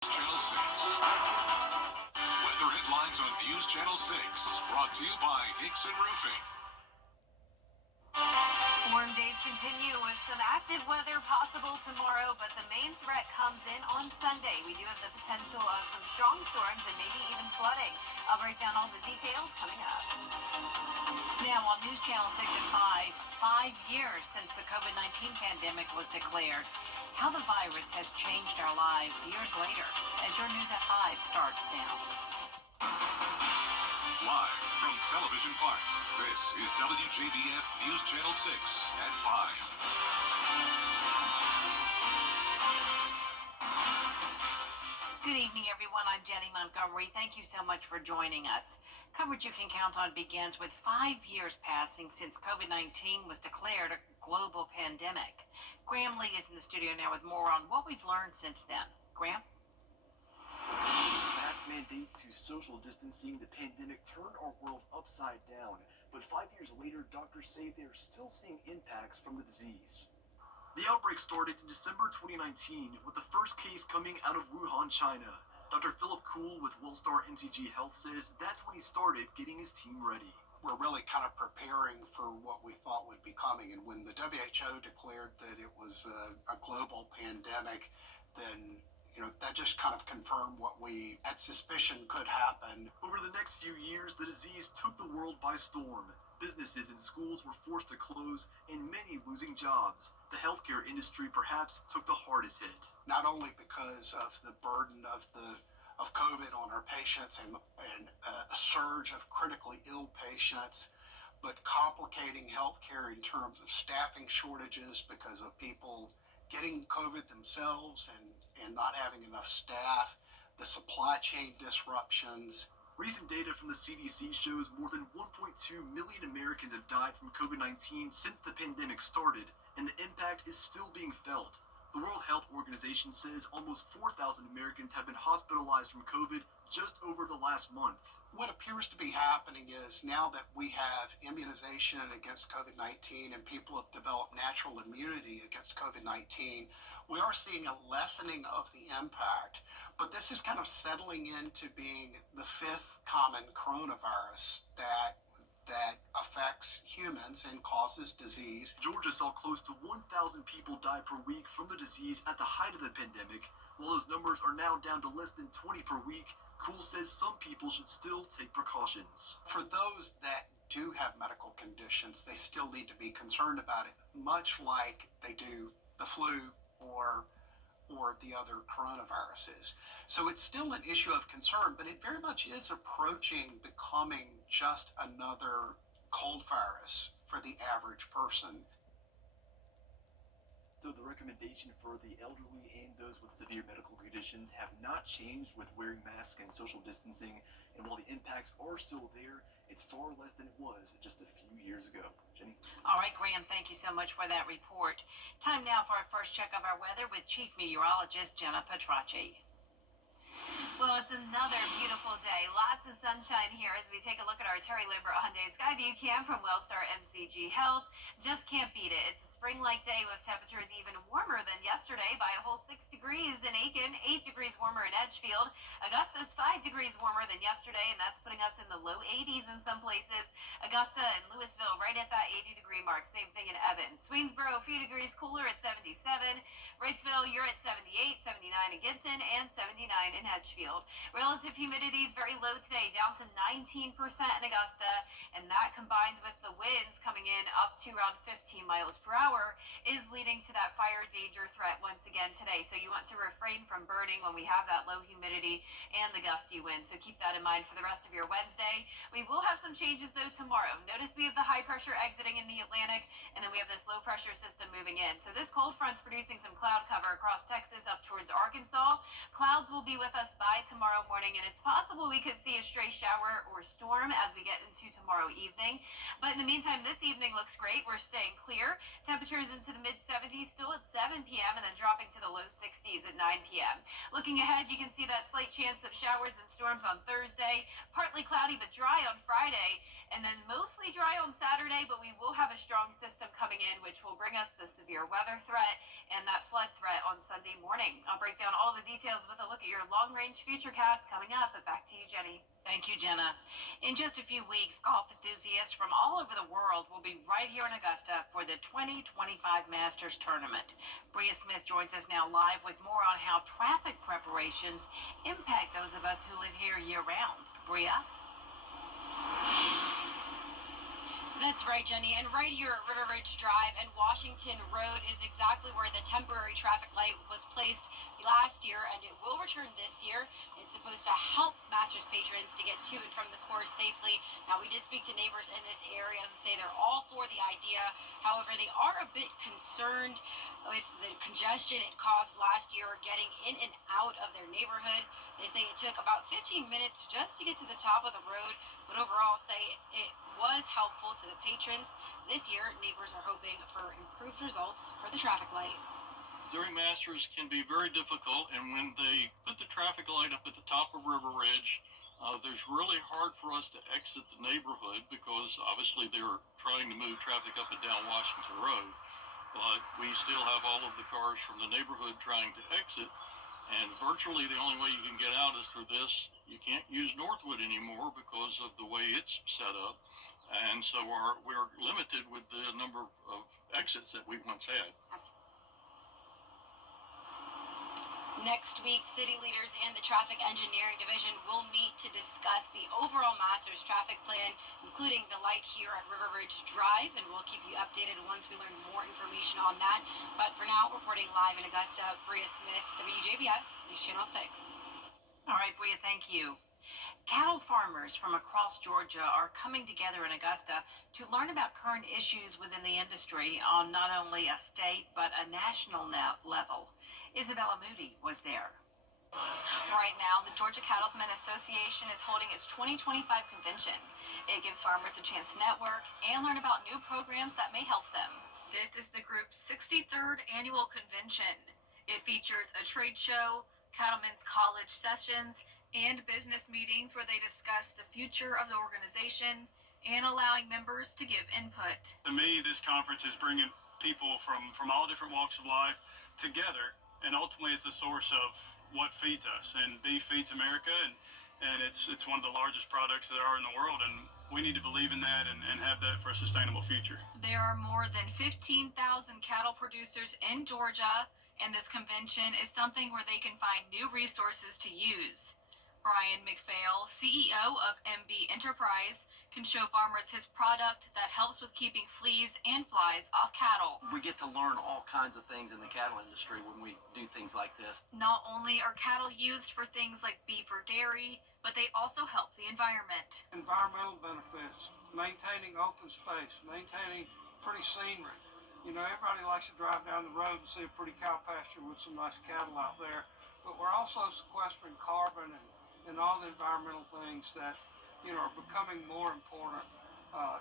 Channel 6. Weather headlines on News Channel 6. Brought to you by Nixon Roofing. Warm days continue with some active weather possible tomorrow, but the main threat comes in on Sunday. We do have the potential of some strong storms and maybe even flooding. I'll break down all the details coming up. Now on News Channel 6 at 5 years since the COVID-19 pandemic was declared. How the virus has changed our lives years later, as your News at 5 starts now. Live from Television Park, this is WJBF News Channel 6 at 5. Good evening, everyone. I'm Jenny Montgomery. Thank you so much for joining us. Coverage you can count on begins with 5 years passing since COVID-19 was declared a global pandemic. Graham Lee is in the studio now with more on what we've learned since then. Graham? Mask mandates to social distancing, the pandemic turned our world upside down. But 5 years later, doctors say they're still seeing impacts from the disease. The outbreak started in December 2019 with the first case coming out of Wuhan, China. Dr. Philip Kuhl with Wellstar MCG Health says that's when he started getting his team ready. We're really kind of preparing for what we thought would be coming. And when the WHO declared that it was a global pandemic, then that just kind of confirmed what we had suspicion could happen. Over the next few years, the disease took the world by storm. Businesses and schools were forced to close, and many losing jobs. The healthcare industry perhaps took the hardest hit. Not only because of the burden of COVID on our patients and a surge of critically ill patients, but complicating healthcare in terms of staffing shortages because of people getting COVID themselves and not having enough staff, the supply chain disruptions. Recent data from the CDC shows more than 1.2 million Americans have died from COVID-19 since the pandemic started, and the impact is still being felt. The World Health Organization says almost 4,000 Americans have been hospitalized from COVID just over the last month. What appears to be happening is now that we have immunization against COVID-19 and people have developed natural immunity against COVID-19, we are seeing a lessening of the impact. But this is kind of settling into being the fifth common coronavirus that affects humans and causes disease. Georgia saw close to 1,000 people die per week from the disease at the height of the pandemic. While those numbers are now down to less than 20 per week, Kuhl says some people should still take precautions. For those that do have medical conditions, they still need to be concerned about it, much like they do the flu or the other coronaviruses. So it's still an issue of concern, but it very much is approaching becoming just another cold virus for the average person. So the recommendation for the elderly and those with severe medical conditions have not changed with wearing masks and social distancing. And while the impacts are still there, it's far less than it was just a few years ago. Jenny? All right, Graham, thank you so much for that report. Time now for our first check of our weather with Chief Meteorologist Jenna Petracci. Well, it's another beautiful day. Lots of sunshine here as we take a look at our Terry Lambert Hyundai Skyview Cam from Wellstar MCG Health. Just can't beat it. It's a spring-like day with temperatures even warmer than yesterday by a whole 6 degrees in Aiken, 8 degrees warmer in Edgefield. Augusta's 5 degrees warmer than yesterday, and that's putting us in the low 80s in some places. Augusta and Louisville right at that 80-degree mark. Same thing in Evans. Swainsboro, a few degrees cooler at 77. Wrightsville, you're at 78, 79 in Gibson, and 79 in Edgefield. Relative humidity is very low today, down to 19% in Augusta, and that combined with the winds coming in up to around 15 miles per hour is leading to that fire danger threat once again today. So you want to refrain from burning when we have that low humidity and the gusty wind. So keep that in mind for the rest of your Wednesday. We will have some changes though tomorrow. Notice we have the high pressure exiting in the Atlantic, and then we have this low pressure system moving in. So this cold front's producing some cloud cover across Texas up towards Arkansas. Clouds will be with us by tomorrow morning, and it's possible we could see a stray shower or storm as we get into tomorrow evening. But in the meantime, this evening looks great. We're staying clear. Temperatures into the mid-70s still at 7 p.m. and then dropping to the low 60s at 9 p.m. Looking ahead, you can see that slight chance of showers and storms on Thursday. Partly cloudy but dry on Friday, and then mostly dry on Saturday, but we will have a strong system coming in, which will bring us the severe weather threat and that flood threat on Sunday morning. I'll break down all the details with a look at your your long-range futurecast coming up. But back to you, Jenny. Thank you, Jenna. In just a few weeks, golf enthusiasts from all over the world will be right here in Augusta for the 2025 Masters Tournament. Bria Smith joins us now live with more on how traffic preparations impact those of us who live here year-round. Bria? That's right, Jenny. And right here at River Ridge Drive and Washington Road is exactly where the temporary traffic light was placed last year, and it will return this year. It's supposed to help Masters patrons to get to and from the course safely. Now, we did speak to neighbors in this area who say they're all for the idea. However, they are a bit concerned with the congestion it caused last year getting in and out of their neighborhood. They say it took about 15 minutes just to get to the top of the road, but overall say it was helpful to the patrons. This year, neighbors are hoping for improved results for the traffic light. During Masters can be very difficult, and when they put the traffic light up at the top of River Ridge, there's really hard for us to exit the neighborhood because obviously they're trying to move traffic up and down Washington Road, but we still have all of the cars from the neighborhood trying to exit, and virtually the only way you can get out is through this. You can't use Northwood anymore because of the way it's set up, and so we're limited with the number of exits that we once had. Next week, city leaders and the Traffic Engineering Division will meet to discuss the overall Masters traffic plan, including the light here at River Ridge Drive, and we'll keep you updated once we learn more information on that. But for now, reporting live in Augusta, Bria Smith, WJBF, News Channel 6. All right, Bria, thank you. Cattle farmers from across Georgia are coming together in Augusta to learn about current issues within the industry on not only a state but a national level. Isabella Moody was there. Right now, the Georgia Cattlemen's Association is holding its 2025 convention. It gives farmers a chance to network and learn about new programs that may help them. This is the group's 63rd annual convention. It features a trade show, cattlemen's college sessions, and business meetings where they discuss the future of the organization and allowing members to give input. To me, this conference is bringing people from all different walks of life together, and ultimately it's a source of what feeds us. And beef feeds America, and it's one of the largest products there are in the world, and we need to believe in that and have that for a sustainable future. There are more than 15,000 cattle producers in Georgia, and this convention is something where they can find new resources to use. Brian McPhail, CEO of MB Enterprise, can show farmers his product that helps with keeping fleas and flies off cattle. We get to learn all kinds of things in the cattle industry when we do things like this. Not only are cattle used for things like beef or dairy, but they also help the environment. Environmental benefits, maintaining open space, maintaining pretty scenery. You know, everybody likes to drive down the road and see a pretty cow pasture with some nice cattle out there, but we're also sequestering carbon and all the environmental things that, you know, are becoming more important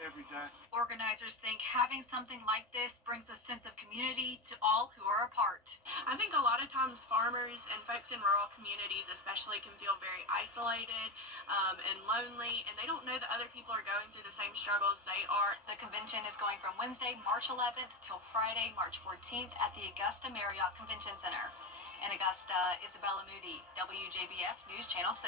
every day. Organizers think having something like this brings a sense of community to all who are a part. I think a lot of times farmers and folks in rural communities especially can feel very isolated and lonely, and they don't know that other people are going through the same struggles they are. The convention is going from Wednesday, March 11th till Friday, March 14th at the Augusta Marriott Convention Center. In Augusta, Isabella Moody, WJBF News Channel 6.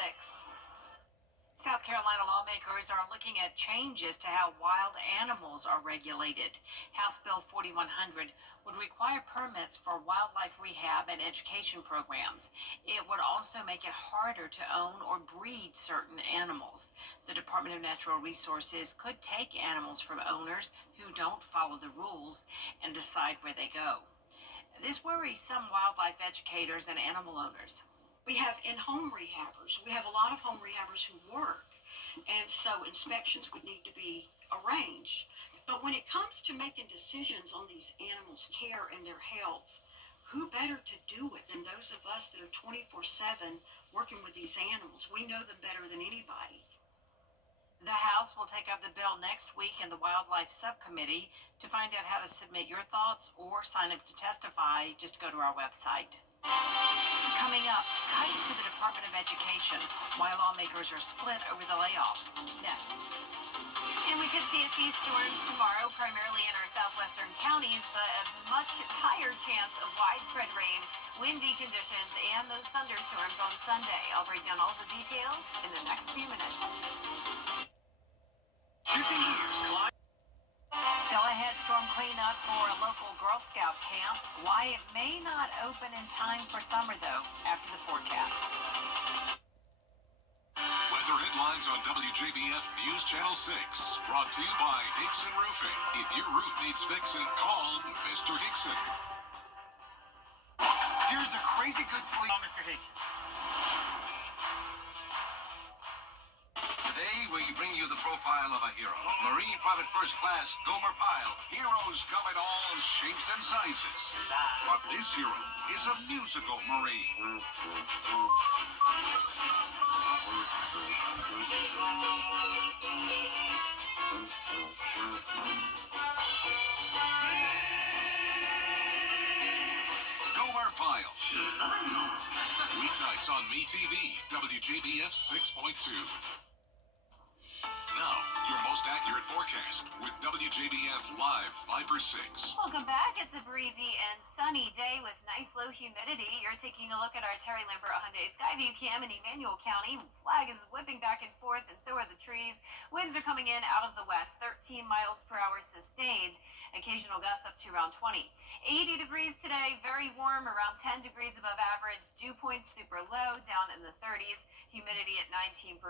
South Carolina lawmakers are looking at changes to how wild animals are regulated. House Bill 4100 would require permits for wildlife rehab and education programs. It would also make it harder to own or breed certain animals. The Department of Natural Resources could take animals from owners who don't follow the rules and decide where they go. This worries some wildlife educators and animal owners. We have in-home rehabbers. We have a lot of home rehabbers who work, and so inspections would need to be arranged. But when it comes to making decisions on these animals' care and their health, who better to do it than those of us that are 24/7 working with these animals? We know them better than anybody. The House will take up the bill next week in the Wildlife Subcommittee. To find out how to submit your thoughts or sign up to testify, just go to our website. Coming up, cuts to the Department of Education, why lawmakers are split over the layoffs. Next. And we could see a few storms tomorrow, primarily in our southwestern counties, but a much higher chance of widespread rain, windy conditions, and those thunderstorms on Sunday. I'll break down all the details in the next few minutes. Shifting gears. Still ahead, storm cleanup for a local Girl Scout camp. Why it may not open in time for summer, though, after the forecast. Weather headlines on WJBF News Channel 6. Brought to you by Hickson Roofing. If your roof needs fixing, call Mr. Hickson. Here's a crazy good sleep. Oh, Mr. Hickson. Today, we bring you the profile of a hero. Marine Private First Class Gomer Pyle. Heroes come in all shapes and sizes. But this hero is a musical Marine. Gomer Pyle. Weeknights on MeTV, WJBF 6.2. Now, your most accurate forecast with WJBF Live 5/6. Welcome back. It's a breezy and sunny day with nice low humidity. You're taking a look at our Terry Lambert Hyundai Skyview cam in Emmanuel County. Flag is whipping back and forth, and so are the trees. Winds are coming in out of the west, 13 miles per hour sustained. Occasional gusts up to around 20. 80 degrees today, very warm, around 10 degrees above average. Dew points super low, down in the 30s. Humidity at 19%.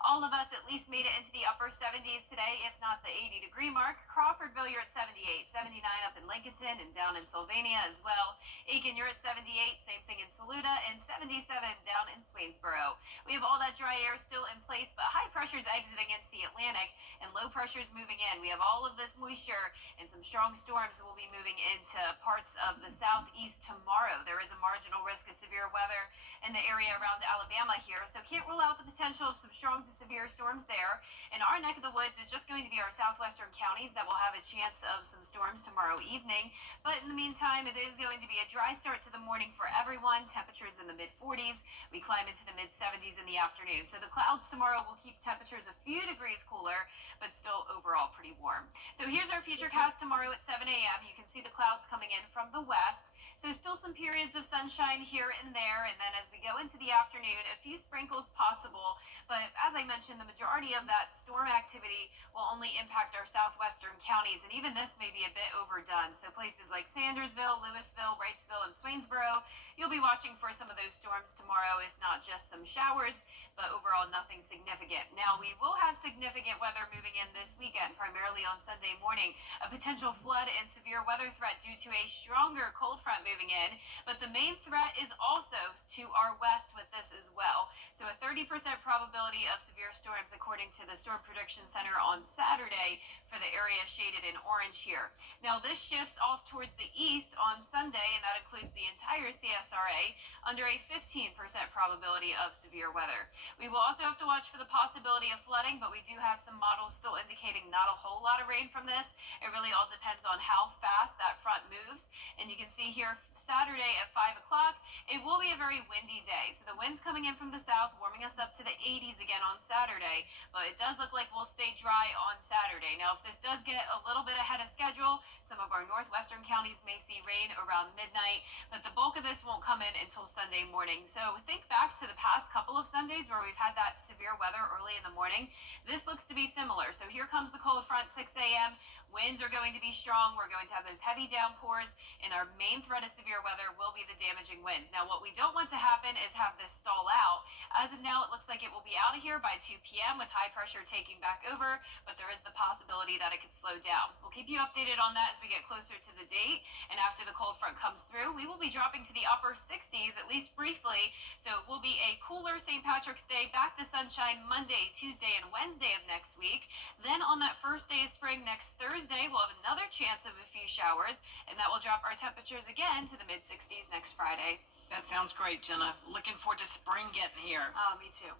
All of us at least made it into the upper 70s today, if not the 80-degree mark. Crawfordville, you're at 78, 79 up in Lincolnton and down in Sylvania as well. Aiken, you're at 78, same thing in Saluda, and 77 down in Swainsboro. We have all that dry air still in place, but high pressure is exiting into the Atlantic and low pressure is moving in. We have all of this moisture and some strong storms will be moving into parts of the southeast tomorrow. There is a marginal risk of severe weather in the area around Alabama here, so can't rule out the potential of some strong to severe storms there. In our neck of the woods, it's just going to be our southwestern counties that will have a chance of some storms tomorrow evening. But in the meantime, it is going to be a dry start to the morning for everyone. Temperatures in the mid-40s. We climb into the mid-70s in the afternoon. So the clouds tomorrow will keep temperatures a few degrees cooler, but still overall pretty warm. So here's our futurecast tomorrow at 7 a.m. You can see the clouds coming in from the west. So still some periods of sunshine here and there. And then as we go into the afternoon, a few sprinkles possible. But as I mentioned, the majority of that storm activity will only impact our southwestern counties. And even this may be a bit overdone. So places like Sandersville, Louisville, Wrightsville, and Swainsboro, you'll be watching for some of those storms tomorrow, if not just some showers, but overall nothing significant. Now, we will have significant weather moving in this weekend, primarily on Sunday morning. A potential flood and severe weather threat due to a stronger cold front moving in, but the main threat is also to our west with this as well. So a 30% probability of severe storms according to the Storm Prediction Center on Saturday for the area shaded in orange here. Now this shifts off towards the east on Sunday, and that includes the entire CSRA under a 15% probability of severe weather. We will also have to watch for the possibility of flooding, but we do have some models still indicating not a whole lot of rain from this. It really all depends on how fast that front moves. And you can see here Saturday at 5 o'clock, it will be a very windy day. So the wind's coming in from the south, warming us up to the 80s again on Saturday, but it does look like we'll stay dry on Saturday. Now, if this does get a little bit ahead of schedule, some of our northwestern counties may see rain around midnight, but the bulk of this won't come in until Sunday morning. So think back to the past couple of Sundays where we've had that severe weather early in the morning. This looks to be similar. So here comes the cold front, 6 a.m. Winds are going to be strong. We're going to have those heavy downpours, and our main threat of severe weather will be the damaging winds. Now, what we don't want to happen is have this stall out. As of now, it looks like it will be out of here by 2 p.m. with high pressure taking back over, but there is the possibility that it could slow down. We'll keep you updated on that as we get closer to the date, and after the cold front comes through, we will be dropping to the upper 60s, at least briefly, so it will be a cooler St. Patrick's Day, back to sunshine Monday, Tuesday, and Wednesday of next week. Then on that first day of spring next Thursday, we'll have another chance of a few showers, and that will drop our temperatures again to the mid-60s next Friday. That sounds great, Jenna. Looking forward to spring getting here. Oh, me too.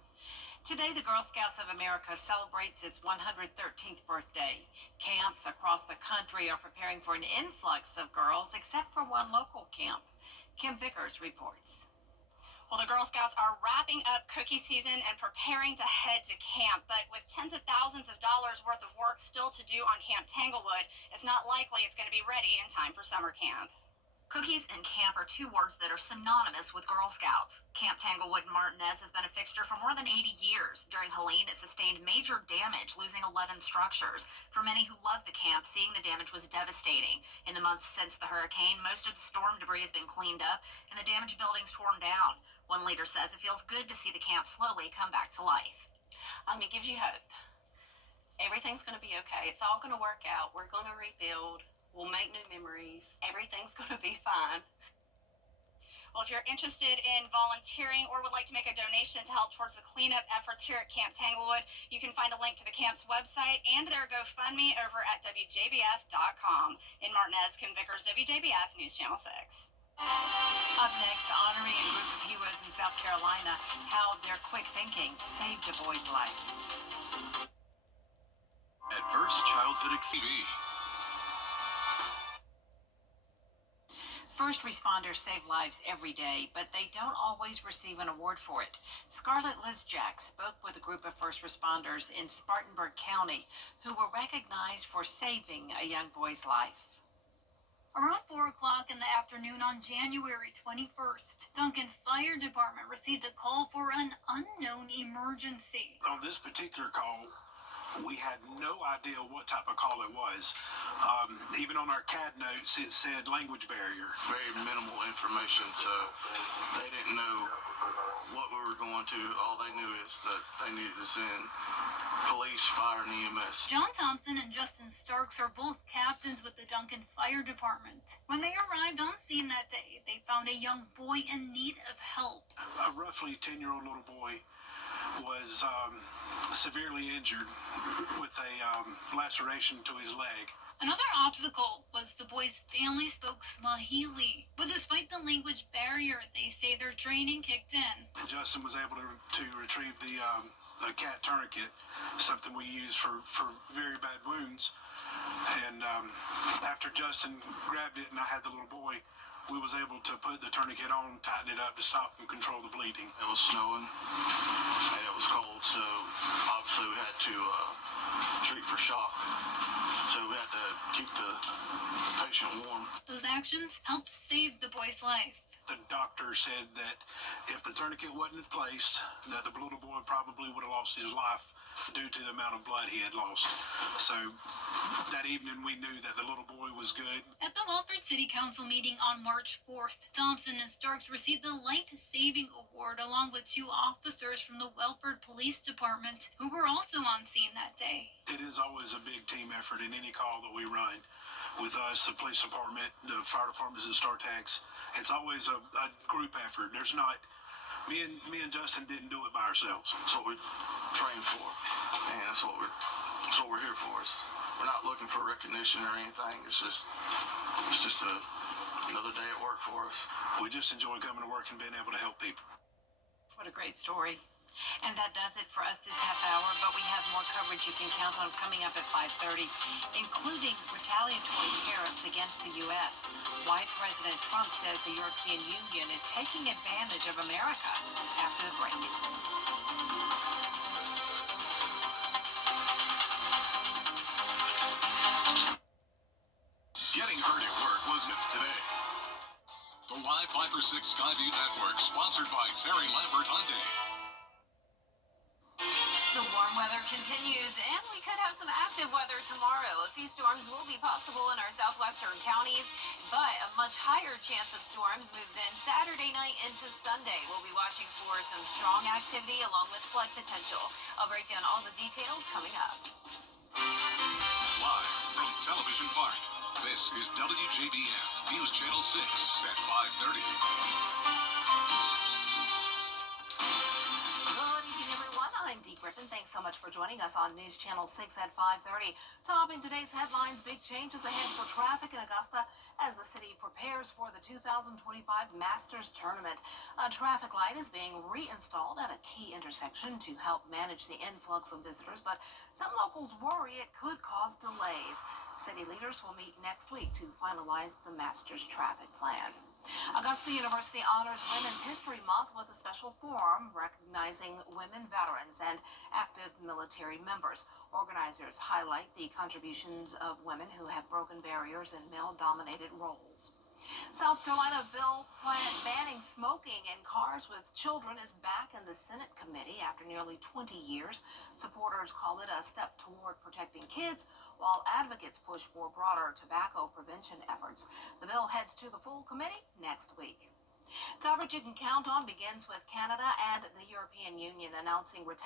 Today, the Girl Scouts of America celebrates its 113th birthday. Camps across the country are preparing for an influx of girls, except for one local camp. Kim Vickers reports. Well, the Girl Scouts are wrapping up cookie season and preparing to head to camp, but with tens of thousands of dollars worth of work still to do on Camp Tanglewood, it's not likely it's going to be ready in time for summer camp. Cookies and camp are two words that are synonymous with Girl Scouts. Camp Tanglewood in Martinez has been a fixture for more than 80 years. During Helene, it sustained major damage, losing 11 structures. For many who love the camp, seeing the damage was devastating. In the months since the hurricane, most of the storm debris has been cleaned up and the damaged buildings torn down. One leader says it feels good to see the camp slowly come back to life. It gives you hope. Everything's going to be okay. It's all going to work out. We're going to rebuild. We'll make new memories. Everything's going to be fine. Well, if you're interested in volunteering or would like to make a donation to help towards the cleanup efforts here at Camp Tanglewood, you can find a link to the camp's website and their GoFundMe over at WJBF.com. In Martinez, Kim Vickers, WJBF News Channel 6. Up next, honoring a group of heroes in South Carolina, how their quick thinking saved a boy's life. Adverse Childhood TV. First responders save lives every day, but they don't always receive an award for it. Scarlett Lizjak spoke with a group of first responders in Spartanburg County who were recognized for saving a young boy's life. Around 4 o'clock in the afternoon on January 21st, Duncan Fire Department received a call for an unknown emergency. On this particular call, we had no idea what type of call it was. Even on our CAD notes, it said language barrier. Very minimal information, so they didn't know what we were going to. All they knew is that they needed to send police, fire, and EMS. John Thompson and Justin Starks are both captains with the Duncan Fire Department. When they arrived on scene that day, they found a young boy in need of help. A roughly 10-year-old little boy was severely injured with a laceration to his leg. Another obstacle was the boy's family spoke Swahili, but despite the language barrier, they say their training kicked in. Justin was able to retrieve the cat tourniquet, something we use for very bad wounds. And after Justin grabbed it and I had the little boy, we was able to put the tourniquet on, tighten it up to stop and control the bleeding. It was snowing and it was cold, so obviously we had to treat for shock. So we had to keep the patient warm. Those actions helped save the boy's life. The doctor said that if the tourniquet wasn't placed, that the little boy probably would have lost his life due to the amount of blood he had lost. So that evening we knew that the little boy was good. At the Welford City Council meeting on March 4th, Thompson and Starks received the Life Saving Award along with 2 officers from the Welford Police Department who were also on scene that day. It is always a big team effort in any call that we run. With us, the police department, the fire departments, and StarTax, it's always a group effort. There's not, me and Justin didn't do it by ourselves. That's what we train for, and that's what we're here for. We're not looking for recognition or anything. It's just another day at work for us. We just enjoy coming to work and being able to help people. What a great story. And that does it for us this half hour, but we have more coverage you can count on coming up at 5:30, including retaliatory tariffs against the U.S. Why President Trump says the European Union is taking advantage of America after the break. Getting hurt at work wasn't it today. The Live 5 for 6 Skyview Network, sponsored by Terry Lambert Hyundai. The warm weather continues, and we could have some active weather tomorrow. A few storms will be possible in our southwestern counties, but a much higher chance of storms moves in Saturday night into Sunday. We'll be watching for some strong activity along with flood potential. I'll break down all the details coming up. Live from Television Park, this is WJBF News Channel 6 at 5:30. I'm Dee Griffin. Thanks so much for joining us on News Channel 6 at 5:30. Topping today's headlines, big changes ahead for traffic in Augusta as the city prepares for the 2025 Masters Tournament. A traffic light is being reinstalled at a key intersection to help manage the influx of visitors, but some locals worry it could cause delays. City leaders will meet next week to finalize the Masters traffic plan. Augusta University honors Women's History Month with a special forum recognizing women veterans and active military members. Organizers highlight the contributions of women who have broken barriers in male-dominated roles. South Carolina bill banning smoking in cars with children is back in the Senate committee after nearly 20 years. Supporters call it a step toward protecting kids, while advocates push for broader tobacco prevention efforts. The bill heads to the full committee next week. Coverage you can count on begins with Canada and the European Union announcing retaliation